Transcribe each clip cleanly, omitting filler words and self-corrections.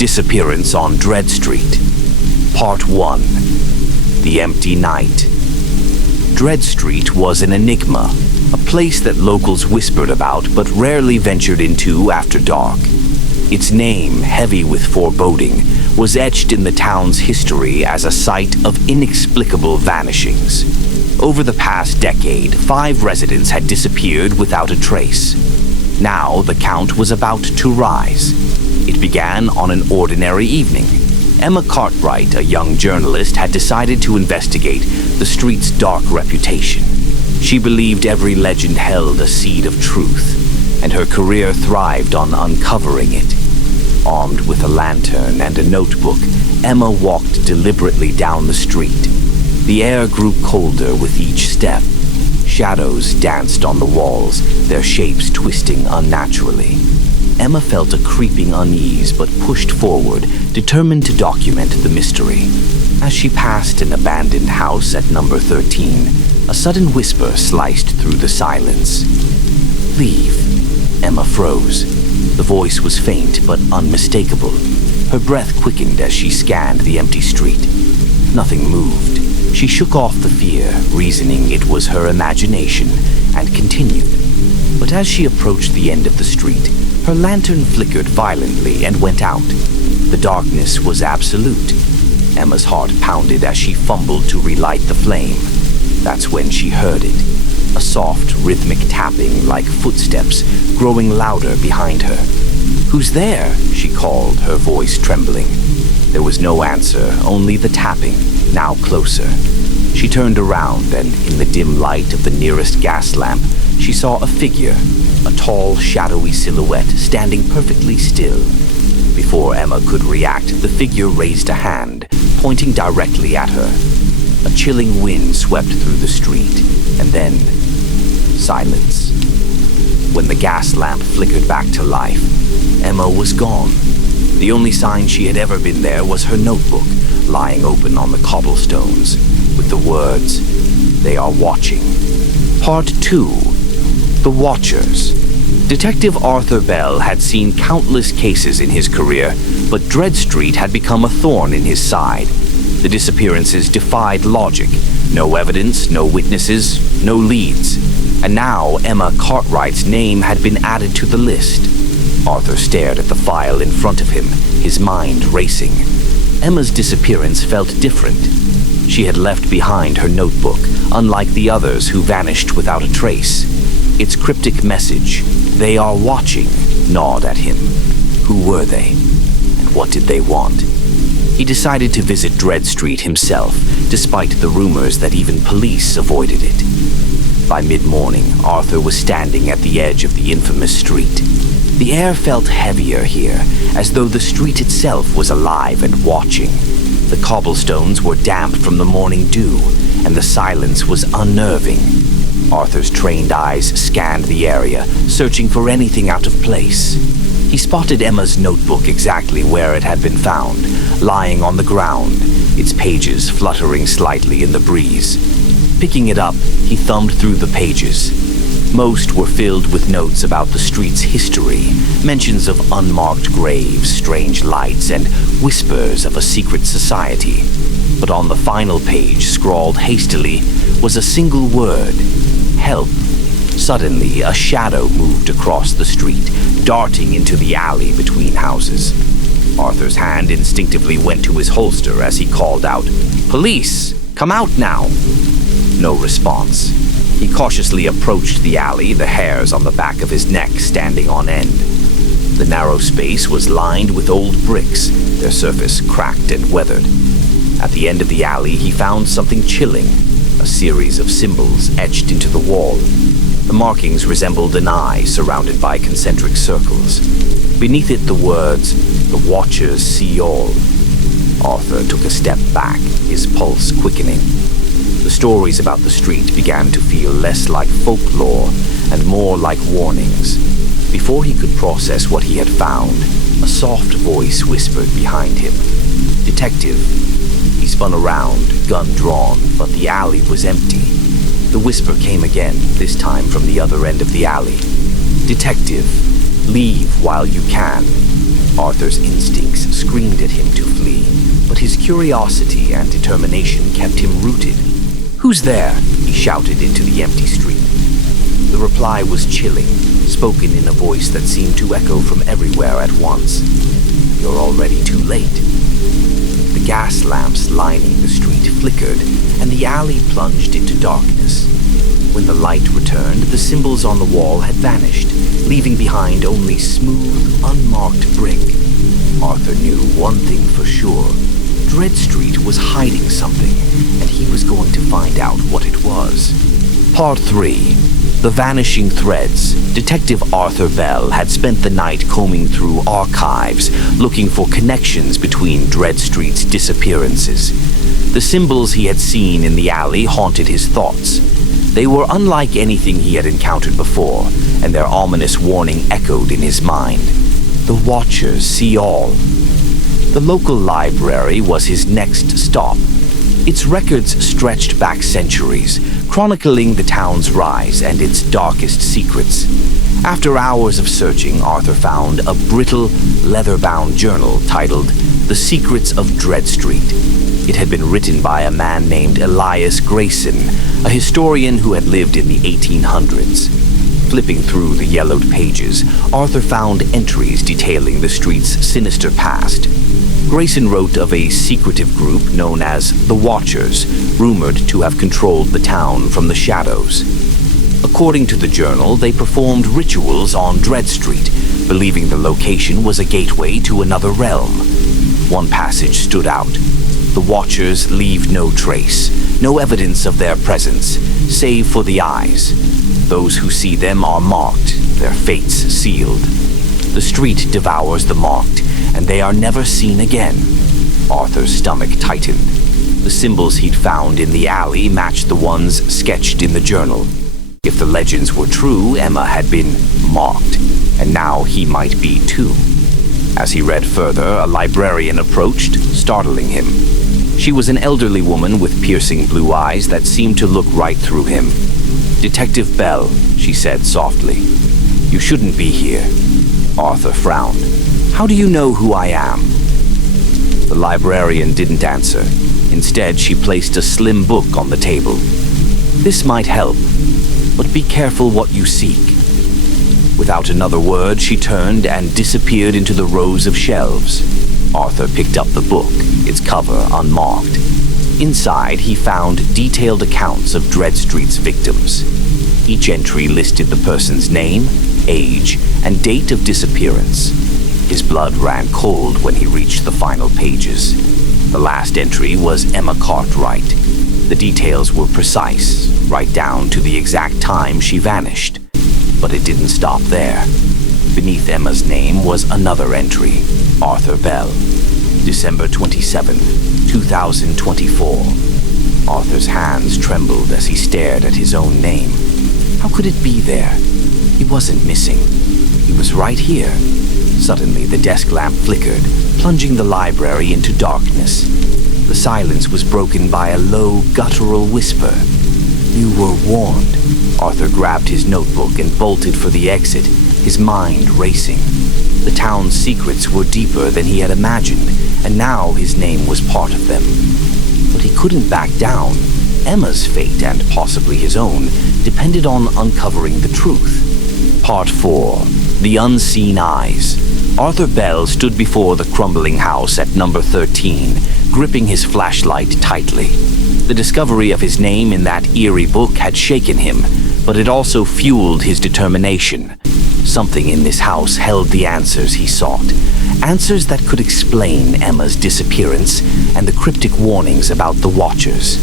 Disappearance on Dread Street. Part 1. The Empty Night. Dread Street was an enigma, a place that locals whispered about but rarely ventured into after dark. Its name, heavy with foreboding, was etched in the town's history as a site of inexplicable vanishings. Over the past decade, 5 residents had disappeared without a trace. Now the count was about to rise. It began on an ordinary evening. Emma Cartwright, a young journalist, had decided to investigate the street's dark reputation. She believed every legend held a seed of truth, and her career thrived on uncovering it. Armed with a lantern and a notebook, Emma walked deliberately down the street. The air grew colder with each step. Shadows danced on the walls, their shapes twisting unnaturally. Emma felt a creeping unease but pushed forward, determined to document the mystery. As she passed an abandoned house at number 13, a sudden whisper sliced through the silence. "Leave." Emma froze. The voice was faint but unmistakable. Her breath quickened as she scanned the empty street. Nothing moved. She shook off the fear, reasoning it was her imagination, and continued. But as she approached the end of the street, her lantern flickered violently and went out. The darkness was absolute. Emma's heart pounded as she fumbled to relight the flame. That's when she heard it. A soft, rhythmic tapping like footsteps, growing louder behind her. "Who's there?" she called, her voice trembling. There was no answer, only the tapping, now closer. She turned around, and in the dim light of the nearest gas lamp, she saw a figure, a tall, shadowy silhouette standing perfectly still. Before Emma could react, the figure raised a hand, pointing directly at her. A chilling wind swept through the street, and then silence. When the gas lamp flickered back to life, Emma was gone. The only sign she had ever been there was her notebook, lying open on the cobblestones, with the words, "They are watching." Part 2. The Watchers. Detective Arthur Bell had seen countless cases in his career, but Dread Street had become a thorn in his side. The disappearances defied logic. No evidence, no witnesses, no leads. And now Emma Cartwright's name had been added to the list. Arthur stared at the file in front of him, his mind racing. Emma's disappearance felt different. She had left behind her notebook, unlike the others who vanished without a trace. Its cryptic message, "They are watching," gnawed at him. Who were they? And what did they want? He decided to visit Dread Street himself, despite the rumors that even police avoided it. By mid-morning, Arthur was standing at the edge of the infamous street. The air felt heavier here, as though the street itself was alive and watching. The cobblestones were damp from the morning dew, and the silence was unnerving. Arthur's trained eyes scanned the area, searching for anything out of place. He spotted Emma's notebook exactly where it had been found, lying on the ground, its pages fluttering slightly in the breeze. Picking it up, he thumbed through the pages. Most were filled with notes about the street's history, mentions of unmarked graves, strange lights, and whispers of a secret society. But on the final page, scrawled hastily, was a single word: help. Suddenly, a shadow moved across the street, darting into the alley between houses. Arthur's hand instinctively went to his holster as he called out, "Police! Come out now!" No response. He cautiously approached the alley, the hairs on the back of his neck standing on end. The narrow space was lined with old bricks, their surface cracked and weathered. At the end of the alley, he found something chilling, a series of symbols etched into the wall. The markings resembled an eye surrounded by concentric circles. Beneath it, the words, "The Watchers see all." Arthur took a step back, his pulse quickening. The stories about the street began to feel less like folklore and more like warnings. Before he could process what he had found, a soft voice whispered behind him, "Detective." He spun around, gun drawn, but the alley was empty. The whisper came again, this time from the other end of the alley. "Detective, leave while you can." Arthur's instincts screamed curiosity and determination kept him rooted. "Who's there?" he shouted into the empty street. The reply was chilling, spoken in a voice that seemed to echo from everywhere at once. "You're already too late." The gas lamps lining the street flickered, and the alley plunged into darkness. When the light returned, the symbols on the wall had vanished, leaving behind only smooth, unmarked brick. Arthur knew one thing for sure. Dread Street was hiding something, and he was going to find out what it was. Part 3. The Vanishing Threads. Detective Arthur Bell had spent the night combing through archives, looking for connections between Dread Street's disappearances. The symbols he had seen in the alley haunted his thoughts. They were unlike anything he had encountered before, and their ominous warning echoed in his mind. The Watchers see all. The local library was his next stop. Its records stretched back centuries, chronicling the town's rise and its darkest secrets. After hours of searching, Arthur found a brittle, leather-bound journal titled The Secrets of Dread Street. It had been written by a man named Elias Grayson, a historian who had lived in the 1800s. Flipping through the yellowed pages, Arthur found entries detailing the street's sinister past. Grayson wrote of a secretive group known as the Watchers, rumored to have controlled the town from the shadows. According to the journal, they performed rituals on Dread Street, believing the location was a gateway to another realm. One passage stood out. The Watchers leave no trace, no evidence of their presence, save for the eyes. Those who see them are marked, their fates sealed. The street devours the marked, and they are never seen again. Arthur's stomach tightened. The symbols he'd found in the alley matched the ones sketched in the journal. If the legends were true, Emma had been marked, and now he might be too. As he read further, a librarian approached, startling him. She was an elderly woman with piercing blue eyes that seemed to look right through him. "Detective Bell," she said softly. "You shouldn't be here." Arthur frowned. "How do you know who I am?" The librarian didn't answer. Instead, she placed a slim book on the table. "This might help, but be careful what you seek." Without another word, she turned and disappeared into the rows of shelves. Arthur picked up the book, its cover unmarked. Inside, he found detailed accounts of Dread Street's victims. Each entry listed the person's name, age, and date of disappearance. His blood ran cold when he reached the final pages. The last entry was Emma Cartwright. The details were precise, right down to the exact time she vanished. But it didn't stop there. Beneath Emma's name was another entry, Arthur Bell. December 27th, 2024. Arthur's hands trembled as he stared at his own name. How could it be there? He wasn't missing. He was right here. Suddenly, the desk lamp flickered, plunging the library into darkness. The silence was broken by a low, guttural whisper. "You were warned." Arthur grabbed his notebook and bolted for the exit, his mind racing. The town's secrets were deeper than he had imagined, and now his name was part of them. But he couldn't back down. Emma's fate, and possibly his own, depended on uncovering the truth. Part 4. The Unseen Eyes. Arthur Bell stood before the crumbling house at number 13, gripping his flashlight tightly. The discovery of his name in that eerie book had shaken him, but it also fueled his determination. Something in this house held the answers he sought. Answers that could explain Emma's disappearance and the cryptic warnings about the Watchers.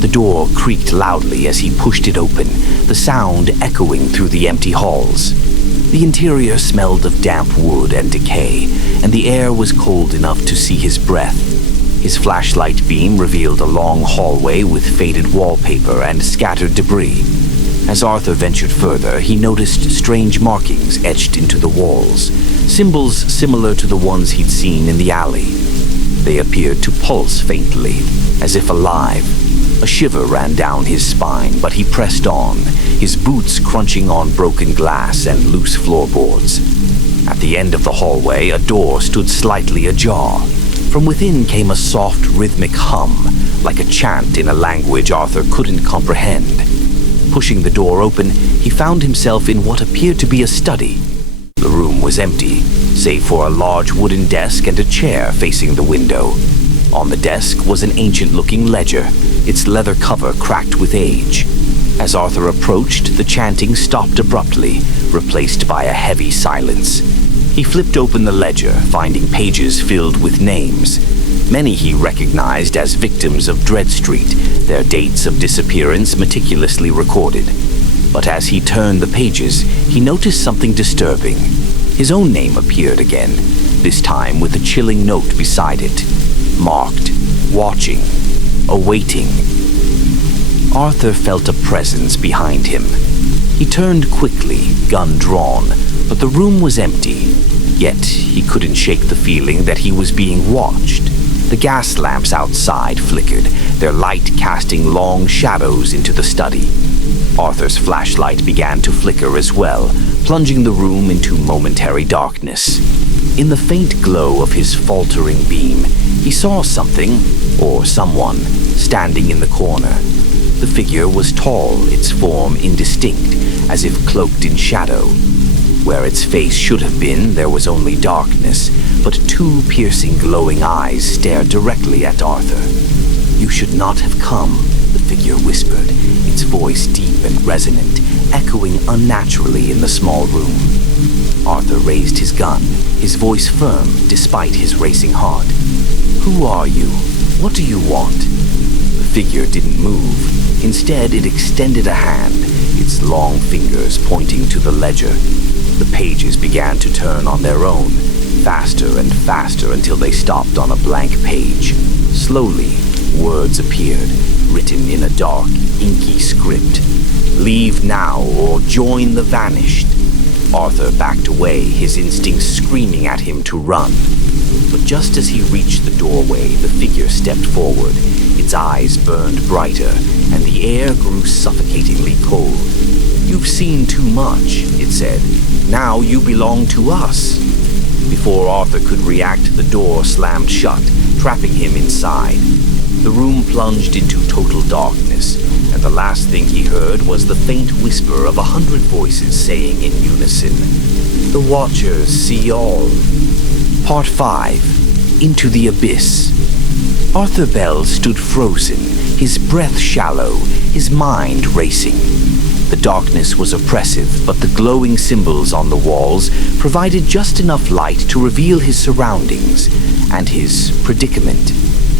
The door creaked loudly as he pushed it open, the sound echoing through the empty halls. The interior smelled of damp wood and decay, and the air was cold enough to see his breath. His flashlight beam revealed a long hallway with faded wallpaper and scattered debris. As Arthur ventured further, he noticed strange markings etched into the walls, symbols similar to the ones he'd seen in the alley. They appeared to pulse faintly, as if alive. A shiver ran down his spine, but he pressed on, his boots crunching on broken glass and loose floorboards. At the end of the hallway, a door stood slightly ajar. From within came a soft rhythmic hum, like a chant in a language Arthur couldn't comprehend. Pushing the door open, he found himself in what appeared to be a study. The room was empty, save for a large wooden desk and a chair facing the window. On the desk was an ancient-looking ledger, its leather cover cracked with age. As Arthur approached, the chanting stopped abruptly, replaced by a heavy silence. He flipped open the ledger, finding pages filled with names. Many he recognized as victims of Dread Street, their dates of disappearance meticulously recorded. But as he turned the pages, he noticed something disturbing. His own name appeared again, this time with a chilling note beside it. Marked, watching, awaiting. Arthur felt a presence behind him. He turned quickly, gun drawn, but the room was empty. Yet he couldn't shake the feeling that he was being watched. The gas lamps outside flickered, their light casting long shadows into the study. Arthur's flashlight began to flicker as well, plunging the room into momentary darkness. In the faint glow of his faltering beam, he saw something, or someone, standing in the corner. The figure was tall, its form indistinct, as if cloaked in shadow. Where its face should have been, there was only darkness, but two piercing, glowing eyes stared directly at Arthur. "You should not have come," the figure whispered, its voice deep and resonant, echoing unnaturally in the small room. Arthur raised his gun, his voice firm despite his racing heart. "Who are you? What do you want?" The figure didn't move. Instead, it extended a hand, its long fingers pointing to the ledger. The pages began to turn on their own, faster and faster until they stopped on a blank page. Slowly, words appeared, written in a dark, inky script. "Leave now or join the vanished." Arthur backed away, his instincts screaming at him to run. But just as he reached the doorway, the figure stepped forward. Its eyes burned brighter, and the air grew suffocatingly cold. "You've seen too much," it said. "Now you belong to us." Before Arthur could react, the door slammed shut, trapping him inside. The room plunged into total darkness, and the last thing he heard was the faint whisper of 100 voices saying in unison, "The Watchers see all." Part 5. Into the Abyss. Arthur Bell stood frozen, his breath shallow, his mind racing. The darkness was oppressive, but the glowing symbols on the walls provided just enough light to reveal his surroundings and his predicament.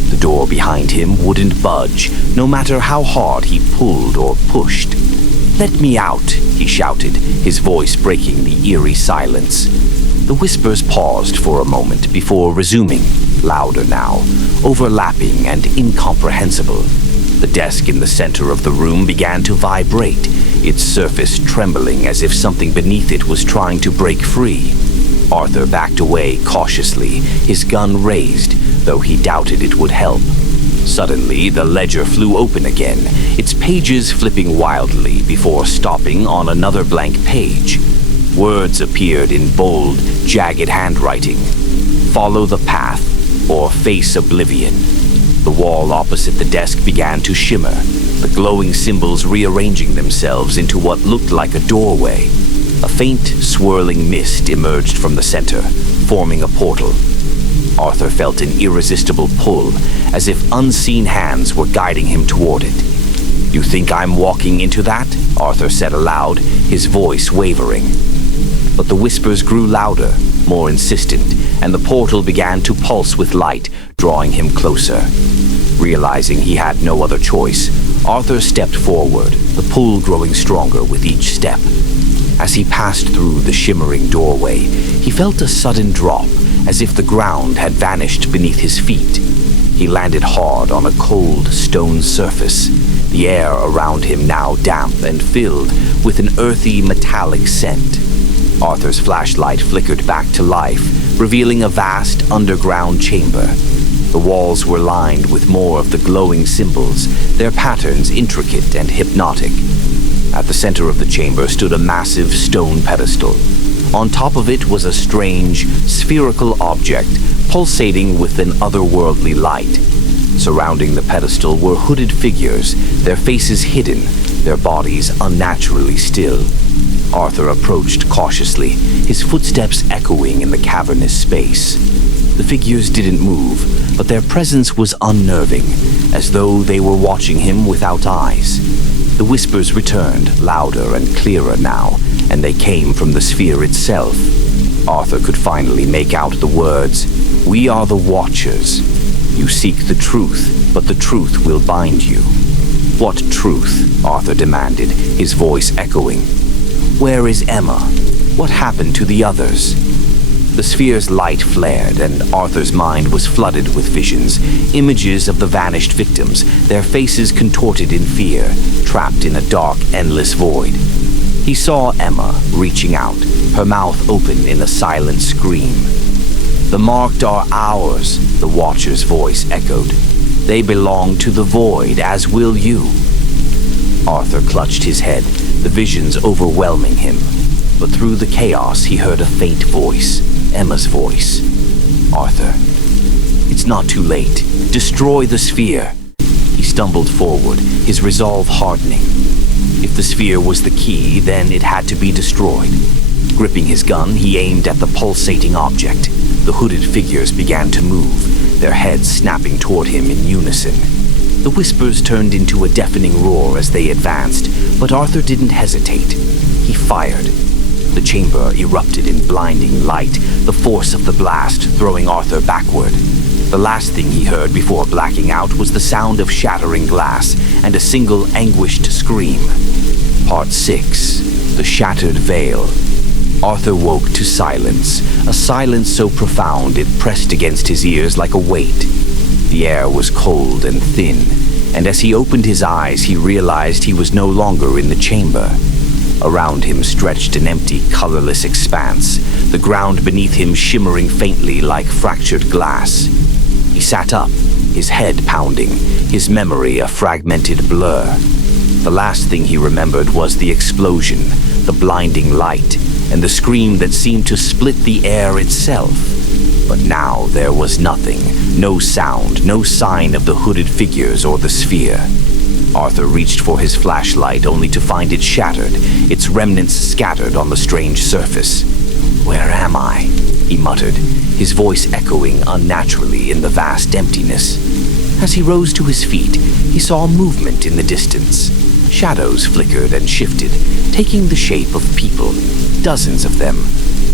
The door behind him wouldn't budge, no matter how hard he pulled or pushed. "Let me out," he shouted, his voice breaking the eerie silence. The whispers paused for a moment before resuming, louder now, overlapping and incomprehensible. The desk in the center of the room began to vibrate, its surface trembling as if something beneath it was trying to break free. Arthur backed away cautiously, his gun raised, though he doubted it would help. Suddenly, the ledger flew open again, its pages flipping wildly before stopping on another blank page. Words appeared in bold, jagged handwriting. "Follow the path, or face oblivion." The wall opposite the desk began to shimmer, the glowing symbols rearranging themselves into what looked like a doorway. A faint, swirling mist emerged from the center, forming a portal. Arthur felt an irresistible pull, as if unseen hands were guiding him toward it. "You think I'm walking into that?" Arthur said aloud, his voice wavering. But the whispers grew louder, more insistent, and the portal began to pulse with light, drawing him closer. Realizing he had no other choice, Arthur stepped forward, the pull growing stronger with each step. As he passed through the shimmering doorway, he felt a sudden drop, as if the ground had vanished beneath his feet. He landed hard on a cold stone surface, the air around him now damp and filled with an earthy metallic scent. Arthur's flashlight flickered back to life, revealing a vast underground chamber. The walls were lined with more of the glowing symbols, their patterns intricate and hypnotic. At the center of the chamber stood a massive stone pedestal. On top of it was a strange, spherical object, pulsating with an otherworldly light. Surrounding the pedestal were hooded figures, their faces hidden, their bodies unnaturally still. Arthur approached cautiously, his footsteps echoing in the cavernous space. The figures didn't move, but their presence was unnerving, as though they were watching him without eyes. The whispers returned, louder and clearer now, and they came from the sphere itself. Arthur could finally make out the words, "We are the Watchers. You seek the truth, but the truth will bind you." "What truth?" Arthur demanded, his voice echoing. "Where is Emma? What happened to the others?" The sphere's light flared, and Arthur's mind was flooded with visions, images of the vanished victims, their faces contorted in fear, trapped in a dark, endless void. He saw Emma reaching out, her mouth open in a silent scream. "The marked are ours," the Watcher's voice echoed. "They belong to the void, as will you." Arthur clutched his head, the visions overwhelming him. But through the chaos, he heard a faint voice, Emma's voice. "Arthur, it's not too late. Destroy the sphere." He stumbled forward, his resolve hardening. If the sphere was the key, then it had to be destroyed. Gripping his gun, he aimed at the pulsating object. The hooded figures began to move, their heads snapping toward him in unison. The whispers turned into a deafening roar as they advanced, but Arthur didn't hesitate. He fired. The chamber erupted in blinding light, the force of the blast throwing Arthur backward. The last thing he heard before blacking out was the sound of shattering glass and a single anguished scream. Part 6. The Shattered Veil. Arthur woke to silence, a silence so profound it pressed against his ears like a weight. The air was cold and thin, and as he opened his eyes, he realized he was no longer in the chamber. Around him stretched an empty, colorless expanse, the ground beneath him shimmering faintly like fractured glass. He sat up, his head pounding, his memory a fragmented blur. The last thing he remembered was the explosion, the blinding light, and the scream that seemed to split the air itself. But now there was nothing, no sound, no sign of the hooded figures or the sphere. Arthur reached for his flashlight only to find it shattered, its remnants scattered on the strange surface. "Where am I?" he muttered, his voice echoing unnaturally in the vast emptiness. As he rose to his feet, he saw movement in the distance. Shadows flickered and shifted, taking the shape of people, dozens of them,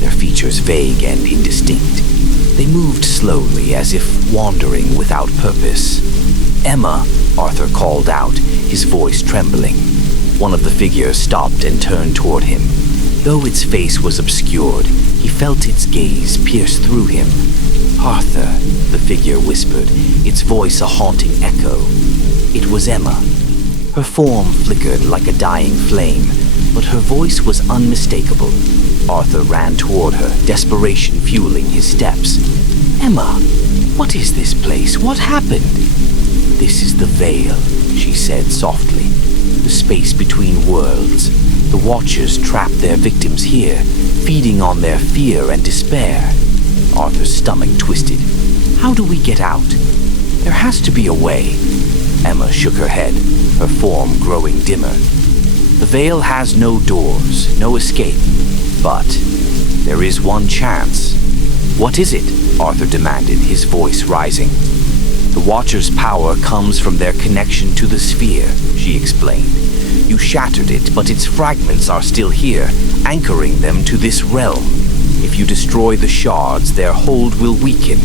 their features vague and indistinct. They moved slowly, as if wandering without purpose. "Emma," Arthur called out, his voice trembling. One of the figures stopped and turned toward him. Though its face was obscured, he felt its gaze pierce through him. "Arthur," the figure whispered, its voice a haunting echo. It was Emma. Her form flickered like a dying flame, but her voice was unmistakable. Arthur ran toward her, desperation fueling his steps. "Emma, what is this place? What happened?" "This is the Veil," she said softly. "The space between worlds. The Watchers trap their victims here, feeding on their fear and despair." Arthur's stomach twisted. "How do we get out?" "There has to be a way." Emma shook her head, her form growing dimmer. "The Veil has no doors, no escape. But there is one chance." "What is it?" Arthur demanded, his voice rising. "The Watcher's power comes from their connection to the sphere," she explained. "You shattered it, but its fragments are still here, anchoring them to this realm. If you destroy the shards, their hold will weaken.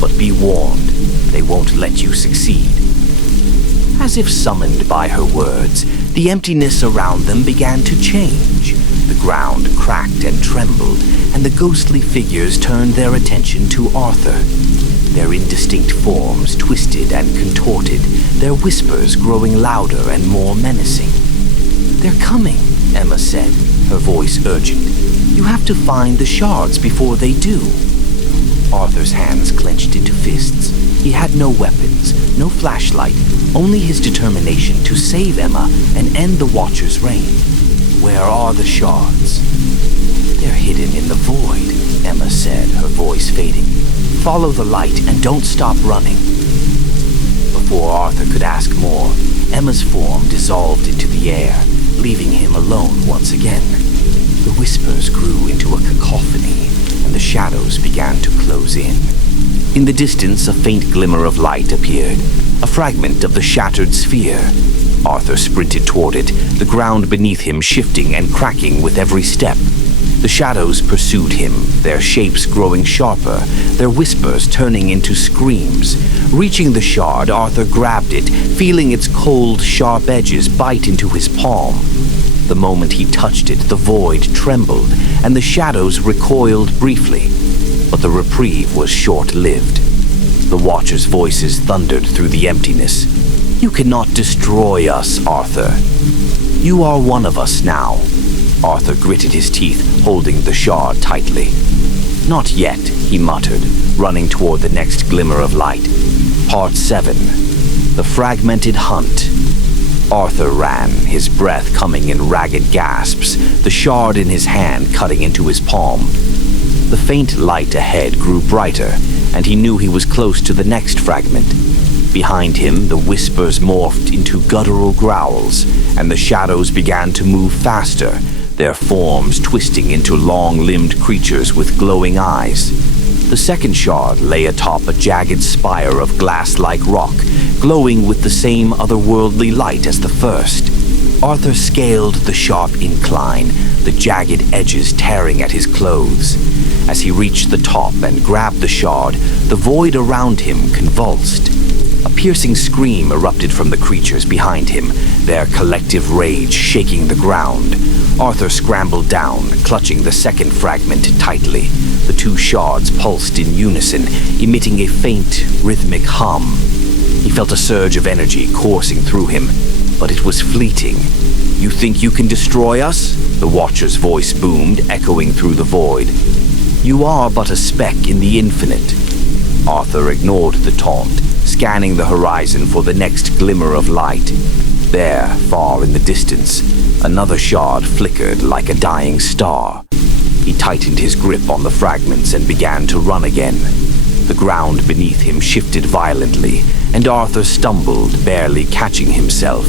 But be warned, they won't let you succeed." As if summoned by her words, the emptiness around them began to change. The ground cracked and trembled, and the ghostly figures turned their attention to Arthur. Their indistinct forms twisted and contorted, their whispers growing louder and more menacing. "They're coming," Emma said, her voice urgent. "You have to find the shards before they do." Arthur's hands clenched into fists. He had no weapons, no flashlight, only his determination to save Emma and end the Watcher's reign. "Where are the shards?" "They're hidden in the void," Emma said, her voice fading. Follow the light and don't stop running." Before Arthur could ask more, Emma's form dissolved into the air, leaving him alone once again. The whispers grew into a cacophony, and the shadows began to close in. In the distance, a faint glimmer of light appeared, a fragment of the shattered sphere. Arthur sprinted toward it, the ground beneath him shifting and cracking with every step. The shadows pursued him, their shapes growing sharper, their whispers turning into screams. Reaching the shard, Arthur grabbed it, feeling its cold, sharp edges bite into his palm. The moment he touched it, the void trembled, and the shadows recoiled briefly. But the reprieve was short-lived. The Watcher's voices thundered through the emptiness. "You cannot destroy us, Arthur. You are one of us now." Arthur gritted his teeth, holding the shard tightly. "Not yet," he muttered, running toward the next glimmer of light. Part 7. The Fragmented Hunt. Arthur ran, his breath coming in ragged gasps, the shard in his hand cutting into his palm. The faint light ahead grew brighter, and he knew he was close to the next fragment. Behind him, the whispers morphed into guttural growls, and the shadows began to move faster, their forms twisting into long-limbed creatures with glowing eyes. The second shard lay atop a jagged spire of glass-like rock, glowing with the same otherworldly light as the first. Arthur scaled the sharp incline, the jagged edges tearing at his clothes. As he reached the top and grabbed the shard, the void around him convulsed. A piercing scream erupted from the creatures behind him, their collective rage shaking the ground. Arthur scrambled down, clutching the second fragment tightly. The two shards pulsed in unison, emitting a faint, rhythmic hum. He felt a surge of energy coursing through him, but it was fleeting. "You think you can destroy us?" The Watcher's voice boomed, echoing through the void. "You are but a speck in the infinite." Arthur ignored the taunt, scanning the horizon for the next glimmer of light. There, far in the distance, another shard flickered like a dying star. He tightened his grip on the fragments and began to run again. The ground beneath him shifted violently, and Arthur stumbled, barely catching himself.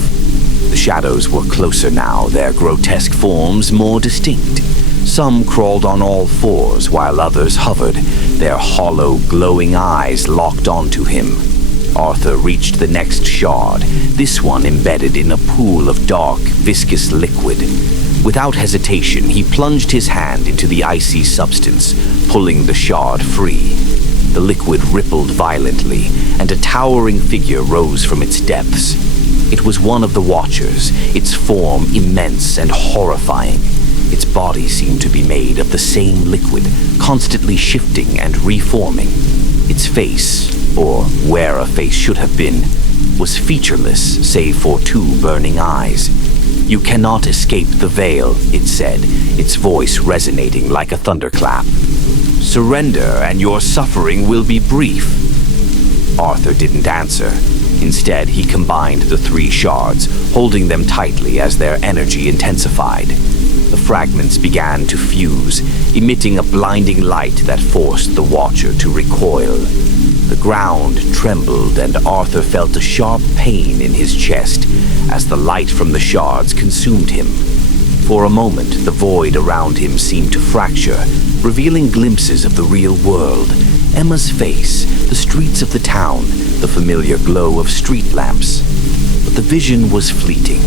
The shadows were closer now, their grotesque forms more distinct. Some crawled on all fours, while others hovered, their hollow, glowing eyes locked onto him. Arthur reached the next shard, this one embedded in a pool of dark, viscous liquid. Without hesitation, he plunged his hand into the icy substance, pulling the shard free. The liquid rippled violently, and a towering figure rose from its depths. It was one of the Watchers, its form immense and horrifying. Its body seemed to be made of the same liquid, constantly shifting and reforming. Its face, or where a face should have been, was featureless save for two burning eyes. "You cannot escape the veil," it said, its voice resonating like a thunderclap. "Surrender and your suffering will be brief." Arthur didn't answer. Instead, he combined the three shards, holding them tightly as their energy intensified. The fragments began to fuse, emitting a blinding light that forced the Watcher to recoil. The ground trembled, and Arthur felt a sharp pain in his chest as the light from the shards consumed him. For a moment, the void around him seemed to fracture, revealing glimpses of the real world. Emma's face, the streets of the town, the familiar glow of street lamps. But the vision was fleeting.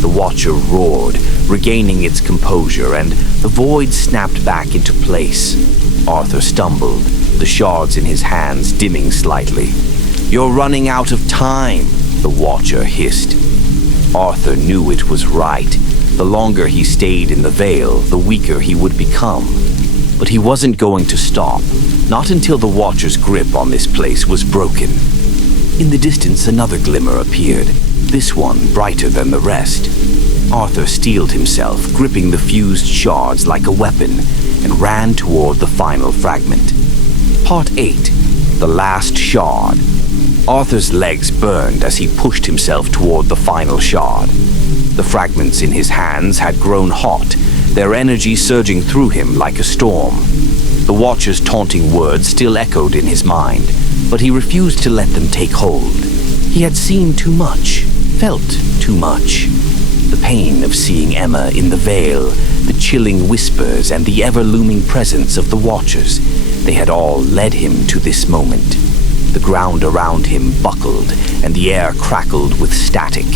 The Watcher roared, regaining its composure, and the void snapped back into place. Arthur stumbled, the shards in his hands dimming slightly. "You're running out of time," the Watcher hissed. Arthur knew it was right. The longer he stayed in the veil, the weaker he would become. But he wasn't going to stop, not until the Watcher's grip on this place was broken. In the distance, another glimmer appeared, this one brighter than the rest. Arthur steeled himself, gripping the fused shards like a weapon, and ran toward the final fragment. Part 8. The Last Shard. Arthur's legs burned as he pushed himself toward the final shard. The fragments in his hands had grown hot, their energy surging through him like a storm. The Watcher's taunting words still echoed in his mind, but he refused to let them take hold. He had seen too much, felt too much. The pain of seeing Emma in the veil, the chilling whispers, and the ever-looming presence of the Watchers, they had all led him to this moment. The ground around him buckled, and the air crackled with static.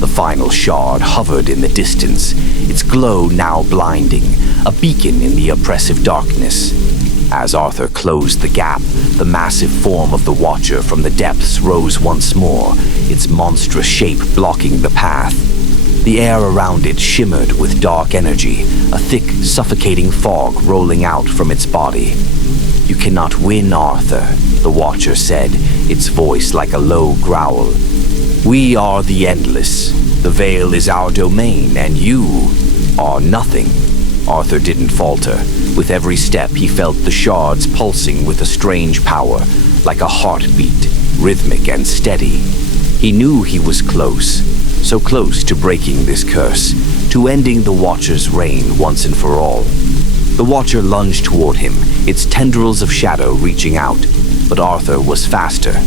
The final shard hovered in the distance, its glow now blinding, a beacon in the oppressive darkness. As Arthur closed the gap, the massive form of the Watcher from the depths rose once more, its monstrous shape blocking the path. The air around it shimmered with dark energy, a thick, suffocating fog rolling out from its body. "You cannot win, Arthur," the Watcher said, its voice like a low growl. "We are the Endless. The veil is our domain, and you are nothing." Arthur didn't falter. With every step, he felt the shards pulsing with a strange power, like a heartbeat, rhythmic and steady. He knew he was close, so close to breaking this curse, to ending the Watcher's reign once and for all. The Watcher lunged toward him, its tendrils of shadow reaching out, but Arthur was faster.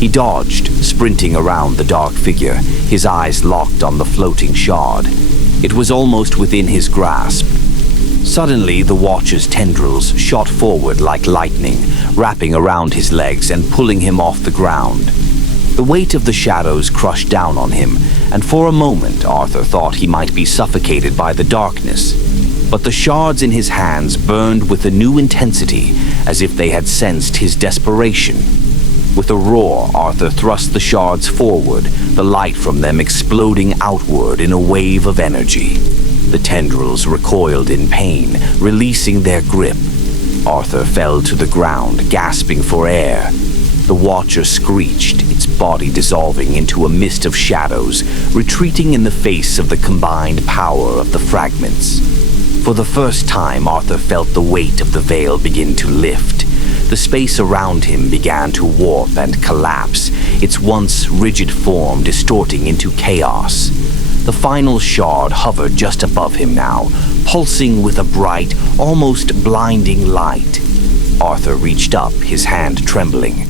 He dodged, sprinting around the dark figure, his eyes locked on the floating shard. It was almost within his grasp. Suddenly, the Watcher's tendrils shot forward like lightning, wrapping around his legs and pulling him off the ground. The weight of the shadows crushed down on him, and for a moment Arthur thought he might be suffocated by the darkness. But the shards in his hands burned with a new intensity, as if they had sensed his desperation. With a roar, Arthur thrust the shards forward, the light from them exploding outward in a wave of energy. The tendrils recoiled in pain, releasing their grip. Arthur fell to the ground, gasping for air. The Watcher screeched, its body dissolving into a mist of shadows, retreating in the face of the combined power of the fragments. For the first time, Arthur felt the weight of the veil begin to lift. The space around him began to warp and collapse, its once rigid form distorting into chaos. The final shard hovered just above him now, pulsing with a bright, almost blinding light. Arthur reached up, his hand trembling.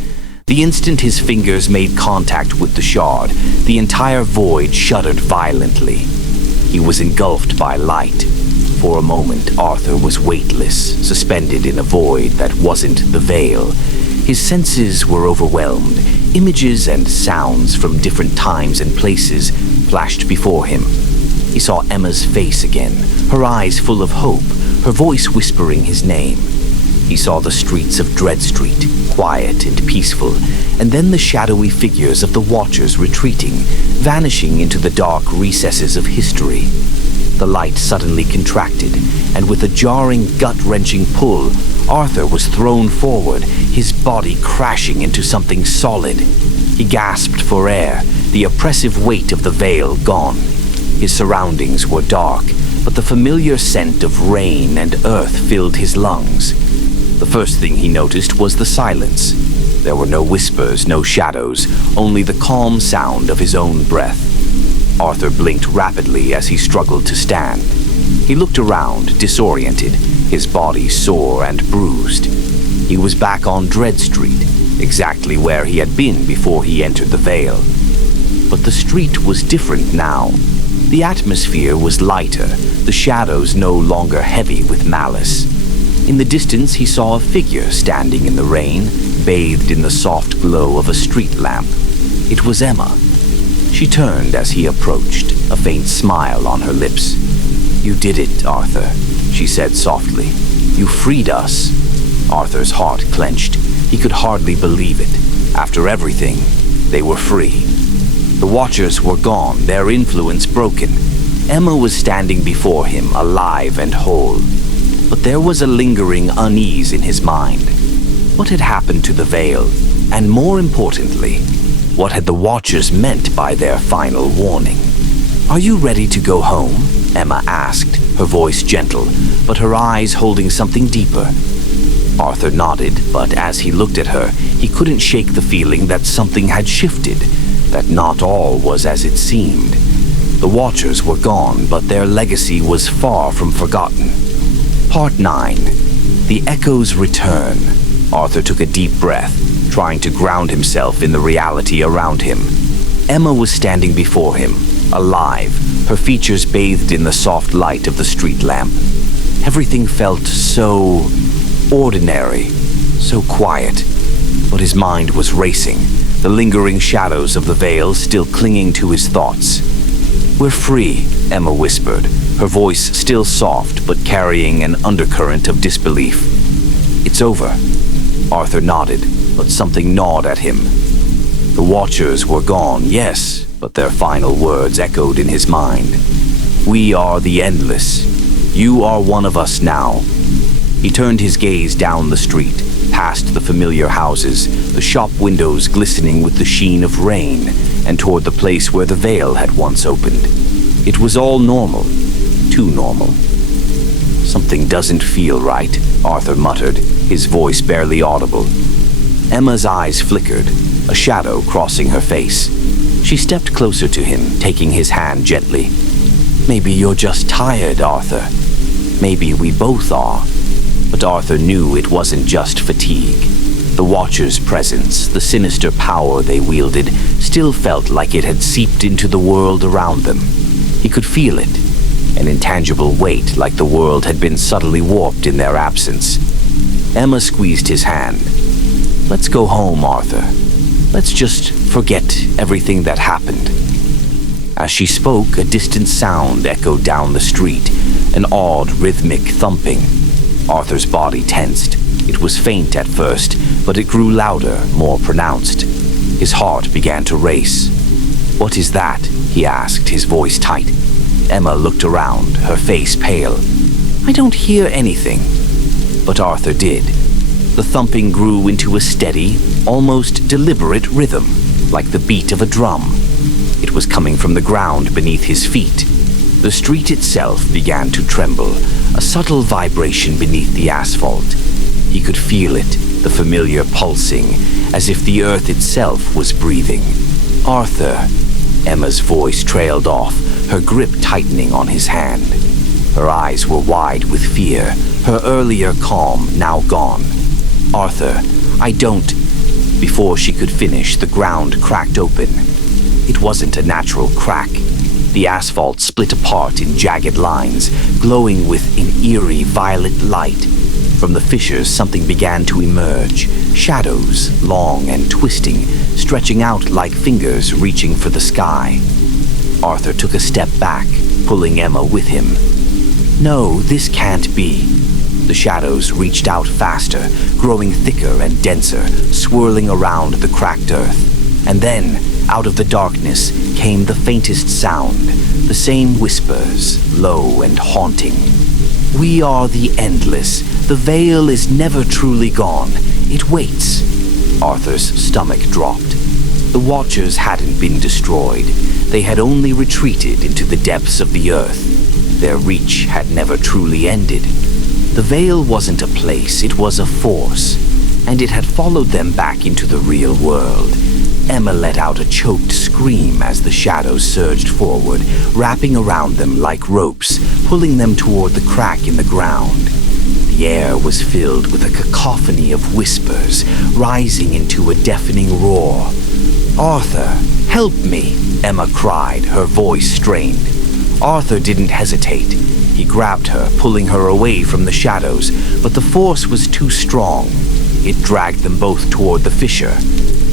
The instant his fingers made contact with the shard, the entire void shuddered violently. He was engulfed by light. For a moment, Arthur was weightless, suspended in a void that wasn't the veil. His senses were overwhelmed. Images and sounds from different times and places flashed before him. He saw Emma's face again, her eyes full of hope, her voice whispering his name. He saw the streets of Dread Street, quiet and peaceful, and then the shadowy figures of the Watchers retreating, vanishing into the dark recesses of history. The light suddenly contracted, and with a jarring, gut-wrenching pull, Arthur was thrown forward, his body crashing into something solid. He gasped for air, the oppressive weight of the veil gone. His surroundings were dark, but the familiar scent of rain and earth filled his lungs. The first thing he noticed was the silence. There were no whispers, no shadows, only the calm sound of his own breath. Arthur blinked rapidly as he struggled to stand. He looked around, disoriented, his body sore and bruised. He was back on Dread Street, exactly where he had been before he entered the veil. But the street was different now. The atmosphere was lighter, the shadows no longer heavy with malice. In the distance, he saw a figure standing in the rain, bathed in the soft glow of a street lamp. It was Emma. She turned as he approached, a faint smile on her lips. "You did it, Arthur," she said softly. "You freed us." Arthur's heart clenched. He could hardly believe it. After everything, they were free. The Watchers were gone, their influence broken. Emma was standing before him, alive and whole. But there was a lingering unease in his mind. What had happened to the veil? And more importantly, what had the Watchers meant by their final warning? "Are you ready to go home?" Emma asked, her voice gentle, but her eyes holding something deeper. Arthur nodded, but as he looked at her, he couldn't shake the feeling that something had shifted, that not all was as it seemed. The Watchers were gone, but their legacy was far from forgotten. Part 9. The echoes return. Arthur took a deep breath, trying to ground himself in the reality around him. Emma was standing before him, alive, her features bathed in the soft light of the street lamp. Everything felt so ordinary, so quiet, but his mind was racing, the lingering shadows of the veil still clinging to his thoughts. "We're free," Emma whispered, her voice still soft but carrying an undercurrent of disbelief. "It's over." Arthur nodded, but something gnawed at him. The Watchers were gone, yes, but their final words echoed in his mind. "We are the Endless. You are one of us now." He turned his gaze down the street, past the familiar houses, the shop windows glistening with the sheen of rain, and toward the place where the veil had once opened. It was all normal, too normal. "Something doesn't feel right," Arthur muttered, his voice barely audible. Emma's eyes flickered, a shadow crossing her face. She stepped closer to him, taking his hand gently. "Maybe you're just tired, Arthur. Maybe we both are." But Arthur knew it wasn't just fatigue. The Watchers' presence, the sinister power they wielded, still felt like it had seeped into the world around them. He could feel it, an intangible weight like the world had been subtly warped in their absence. Emma squeezed his hand. "Let's go home, Arthur. Let's just forget everything that happened." As she spoke, a distant sound echoed down the street, an odd, rhythmic thumping. Arthur's body tensed. It was faint at first, but it grew louder, more pronounced. His heart began to race. "What is that?" he asked, his voice tight. Emma looked around, her face pale. "I don't hear anything." But Arthur did. The thumping grew into a steady, almost deliberate rhythm, like the beat of a drum. It was coming from the ground beneath his feet. The street itself began to tremble, a subtle vibration beneath the asphalt. He could feel it, the familiar pulsing, as if the earth itself was breathing. "Arthur," Emma's voice trailed off, her grip tightening on his hand. Her eyes were wide with fear, her earlier calm now gone. "Arthur, I don't..." Before she could finish, the ground cracked open. It wasn't a natural crack. The asphalt split apart in jagged lines, glowing with an eerie violet light. From the fissures, something began to emerge, shadows, long and twisting, stretching out like fingers reaching for the sky. Arthur took a step back, pulling Emma with him. "No, this can't be." The shadows reached out faster, growing thicker and denser, swirling around the cracked earth. And then, out of the darkness, came the faintest sound, the same whispers, low and haunting. "We are the Endless. The veil is never truly gone. It waits." Arthur's stomach dropped. The Watchers hadn't been destroyed. They had only retreated into the depths of the earth. Their reach had never truly ended. The veil wasn't a place, it was a force, and it had followed them back into the real world. Emma let out a choked scream as the shadows surged forward, wrapping around them like ropes, pulling them toward the crack in the ground. The air was filled with a cacophony of whispers, rising into a deafening roar. "Arthur, help me!" Emma cried, her voice strained. Arthur didn't hesitate. He grabbed her, pulling her away from the shadows, but the force was too strong. It dragged them both toward the fissure.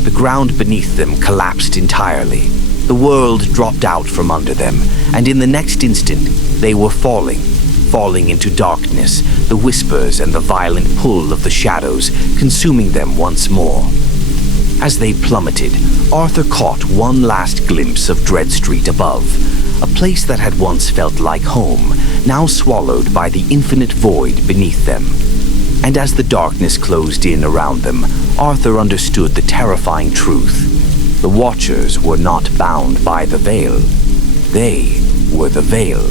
The ground beneath them collapsed entirely. The world dropped out from under them, and in the next instant, they were falling into darkness, the whispers and the violent pull of the shadows consuming them once more. As they plummeted, Arthur caught one last glimpse of Dread Street above, a place that had once felt like home, now swallowed by the infinite void beneath them. And as the darkness closed in around them, Arthur understood the terrifying truth. The Watchers were not bound by the veil. They were the veil.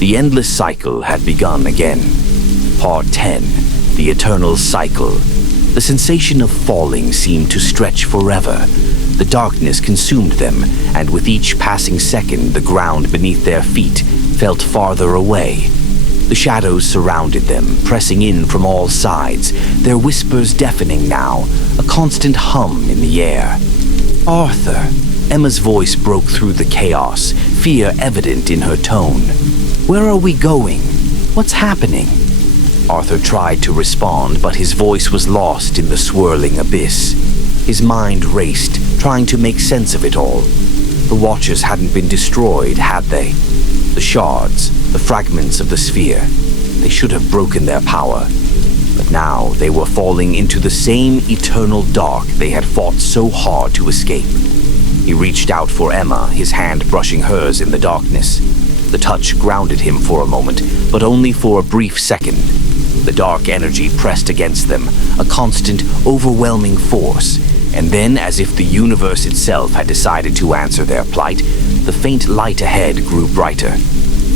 The endless cycle had begun again. Part 10, the eternal cycle. The sensation of falling seemed to stretch forever. The darkness consumed them, and with each passing second, the ground beneath their feet felt farther away. The shadows surrounded them, pressing in from all sides, their whispers deafening now, a constant hum in the air. "Arthur!" Emma's voice broke through the chaos, fear evident in her tone. "Where are we going? What's happening?" Arthur tried to respond, but his voice was lost in the swirling abyss. His mind raced, trying to make sense of it all. The Watchers hadn't been destroyed, had they? The shards, the fragments of the sphere, they should have broken their power. But now they were falling into the same eternal dark they had fought so hard to escape. He reached out for Emma, his hand brushing hers in the darkness. The touch grounded him for a moment, but only for a brief second. The dark energy pressed against them, a constant, overwhelming force. And then, as if the universe itself had decided to answer their plight, the faint light ahead grew brighter.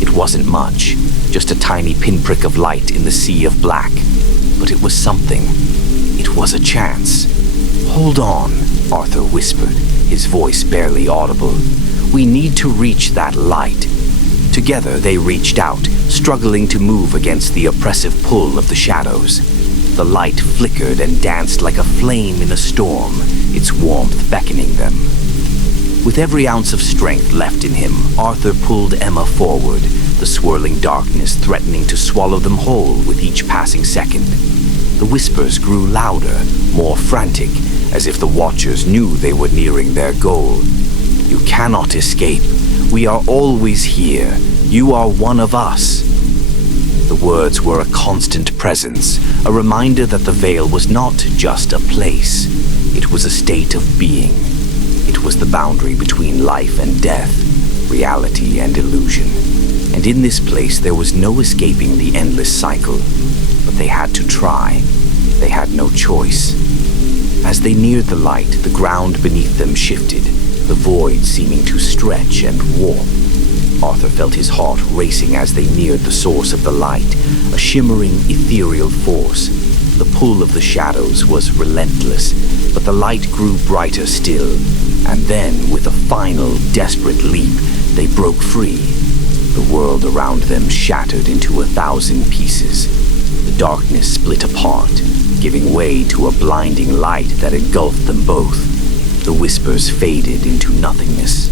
It wasn't much, just a tiny pinprick of light in the sea of black. But it was something. It was a chance. "Hold on," Arthur whispered, his voice barely audible. "We need to reach that light." Together they reached out, struggling to move against the oppressive pull of the shadows. The light flickered and danced like a flame in a storm, its warmth beckoning them. With every ounce of strength left in him, Arthur pulled Emma forward, the swirling darkness threatening to swallow them whole with each passing second. The whispers grew louder, more frantic, as if the Watchers knew they were nearing their goal. "You cannot escape. We are always here. You are one of us." The words were a constant presence, a reminder that the Veil was not just a place. It was a state of being. It was the boundary between life and death, reality and illusion. And in this place there was no escaping the endless cycle. But they had to try. They had no choice. As they neared the light, the ground beneath them shifted, the void seeming to stretch and warp. Arthur felt his heart racing as they neared the source of the light, a shimmering, ethereal force. The pull of the shadows was relentless, but the light grew brighter still. And then, with a final, desperate leap, they broke free. The world around them shattered into 1,000 pieces. The darkness split apart, giving way to a blinding light that engulfed them both. The whispers faded into nothingness.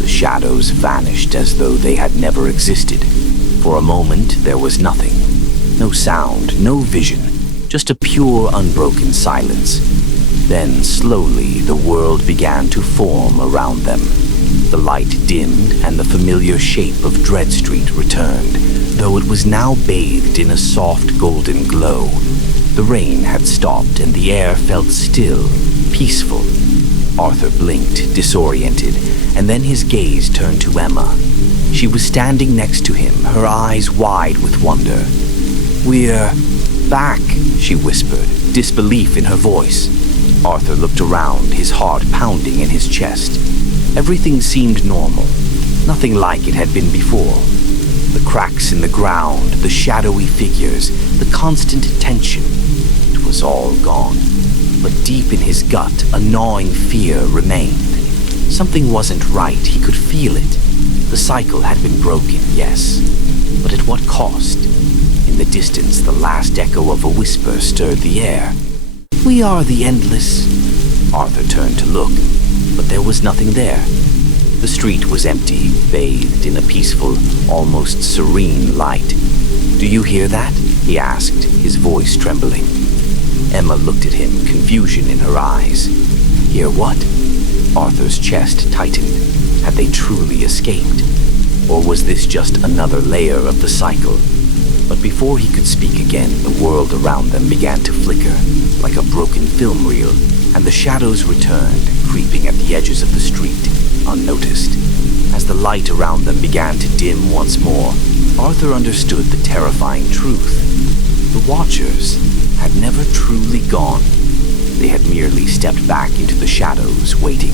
The shadows vanished as though they had never existed. For a moment, there was nothing. No sound, no vision, just a pure, unbroken silence. Then, slowly, the world began to form around them. The light dimmed, and the familiar shape of Dread Street returned, though it was now bathed in a soft golden glow. The rain had stopped, and the air felt still, peaceful. Arthur blinked, disoriented, and then his gaze turned to Emma. She was standing next to him, her eyes wide with wonder. "We're back," she whispered, disbelief in her voice. Arthur looked around, his heart pounding in his chest. Everything seemed normal, nothing like it had been before. The cracks in the ground, the shadowy figures, the constant tension. It was all gone. But deep in his gut, a gnawing fear remained. Something wasn't right, he could feel it. The cycle had been broken, yes, but at what cost? In the distance, the last echo of a whisper stirred the air. "We are the endless." Arthur turned to look, but there was nothing there. The street was empty, bathed in a peaceful, almost serene light. "Do you hear that?" he asked, his voice trembling. Emma looked at him, confusion in her eyes. "Hear what?" Arthur's chest tightened. Had they truly escaped? Or was this just another layer of the cycle? But before he could speak again, the world around them began to flicker, like a broken film reel, and the shadows returned, creeping at the edges of the street, unnoticed. As the light around them began to dim once more, Arthur understood the terrifying truth. The Watchers had never truly gone. They had merely stepped back into the shadows, waiting,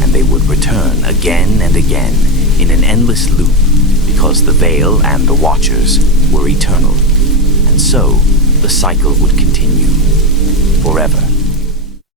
and they would return again and again in an endless loop, because the Veil and the Watchers were eternal. And so, the cycle would continue forever.